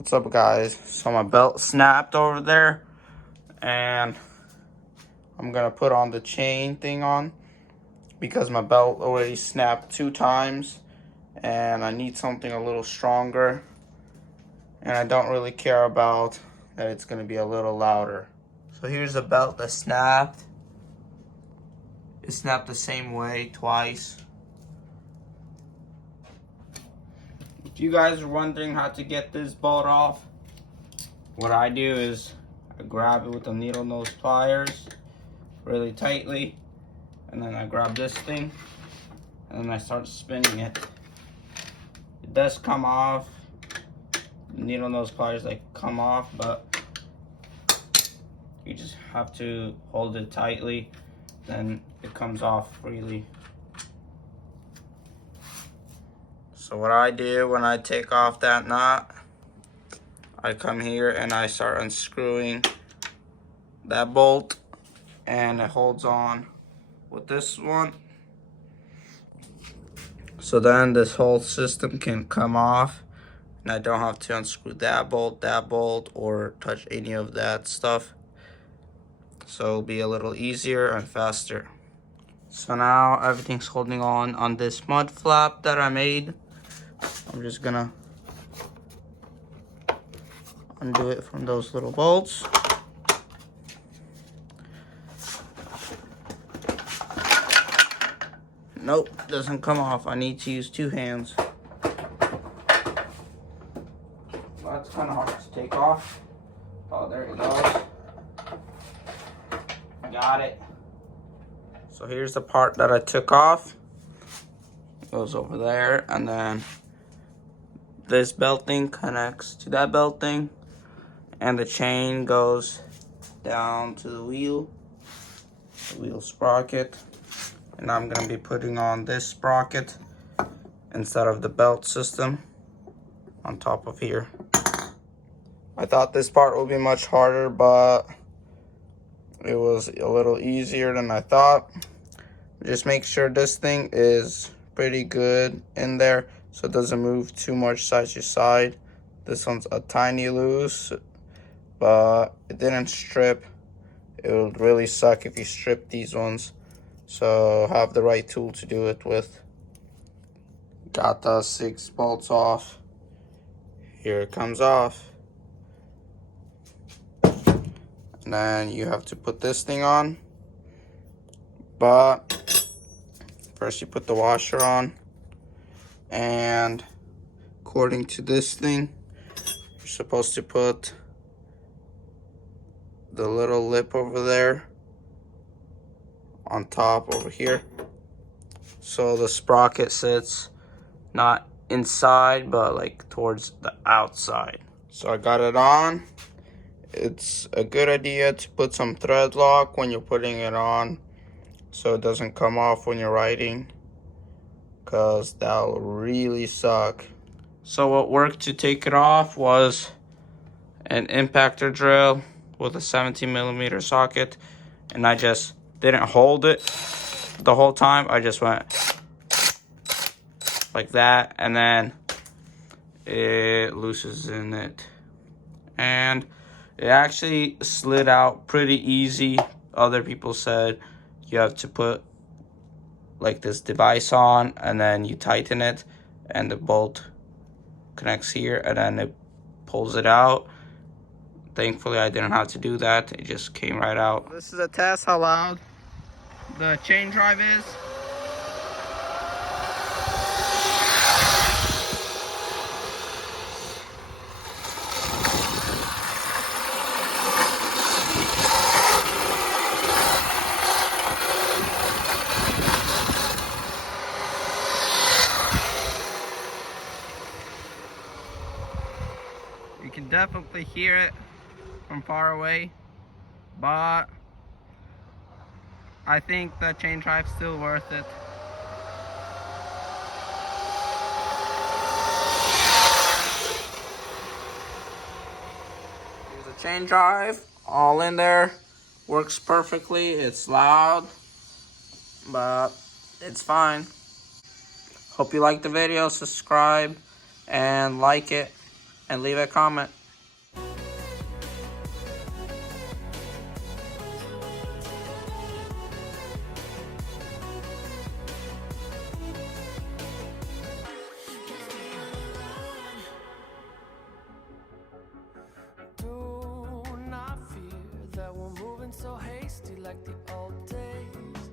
What's up, guys? So my belt snapped over there, and I'm gonna put on the chain thing on because my belt already snapped 2 times, and I need something a little stronger, and I don't really care about that it's gonna be a little louder. So here's a belt that snapped. It snapped the same way twice. If you guys are wondering how to get this bolt off, what I do is I grab it with the needle nose pliers really tightly, and then I grab this thing and then I start spinning it. It does come off. The needle nose pliers come off, but you just have to hold it tightly, then it comes off freely. So what I do when I take off that knot, I come here and I start unscrewing that bolt, and it holds on with this one. So then this whole system can come off, and I don't have to unscrew that bolt, or touch any of that stuff. So it'll be a little easier and faster. So now everything's holding on this mud flap that I made. I'm just gonna undo it from those little bolts. Nope, doesn't come off. I need to use 2 hands. That's kind of hard to take off. Oh, there it goes. Got it. So here's the part that I took off. It goes over there, and then this belt thing connects to that belt thing, and the chain goes down to the wheel sprocket. And I'm gonna be putting on this sprocket instead of the belt system on top of here. I thought this part would be much harder, but it was a little easier than I thought. Just make sure this thing is pretty good in there so it doesn't move too much side to side. This one's a tiny loose, but it didn't strip. It would really suck if you strip these ones. So have the right tool to do it with. Got the 6 bolts off. Here it comes off. And then you have to put this thing on. But first you put the washer on. And according to this thing, you're supposed to put the little lip over there on top over here, so the sprocket sits not inside but towards the outside. So I got it on. It's a good idea to put some thread lock when you're putting it on so it doesn't come off when you're riding, because that'll really suck. So what worked to take it off was an impactor drill with a 17mm socket, and I just didn't hold it the whole time. I just went like that, and then it loosens in it. And it actually slid out pretty easy. Other people said you have to put this device on, and then you tighten it, and the bolt connects here, and then it pulls it out. Thankfully, I didn't have to do that. It just came right out. This is a test how loud the chain drive is. You can definitely hear it from far away, but I think the chain drive's still worth it. Here's a chain drive, all in there, works perfectly. It's loud, but it's fine. Hope you liked the video. Subscribe and like it. and leave a comment. Do not fear that we're moving so hasty like the old days.